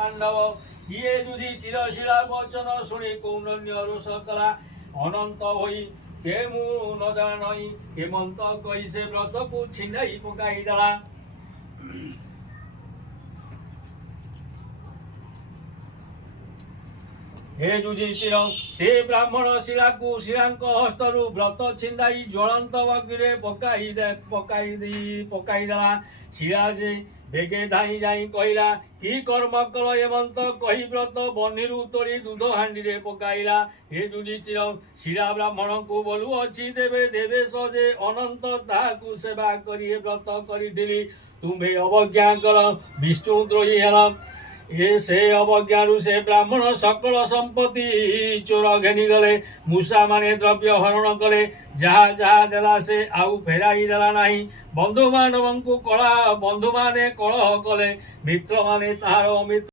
पांडव ये युधिष्ठिर शिला वचन शुणी कौन्य रोष कला अनंत होई केमु न जानई हेमंत कही से व्रत को छिंडाई पकाई दला। हे युधिष्ठिर से ब्राह्मण शिला को शिलांक हस्तरु व्रत छिंडाई ज्वलंत अग्नि पकाई दला। शिला जे बेगे धाई जाई कहला कि कर्म कल हेमंत कही व्रत बन्हीरु तोड़ी दूध हांडी रे पकाइला। हे युधिष्ठिर शिला ब्राह्मण को बोलू अच्छी देवे देवे सजे अनंत ताकू सेवा करी व्रत करी तुम्हें अवज्ञा कल विष्णुद्रोही हेल। ये से अवज्ञारू से ब्राह्मण सकल संपत्ति चोर घेनी गले मूषा माने द्रव्य हरण कले जहा जहा देला से आउ फेराई देला नहीं। बंधु मानवंकु कला बंधु माने कलह कले मित्र माने ताहार अमित्र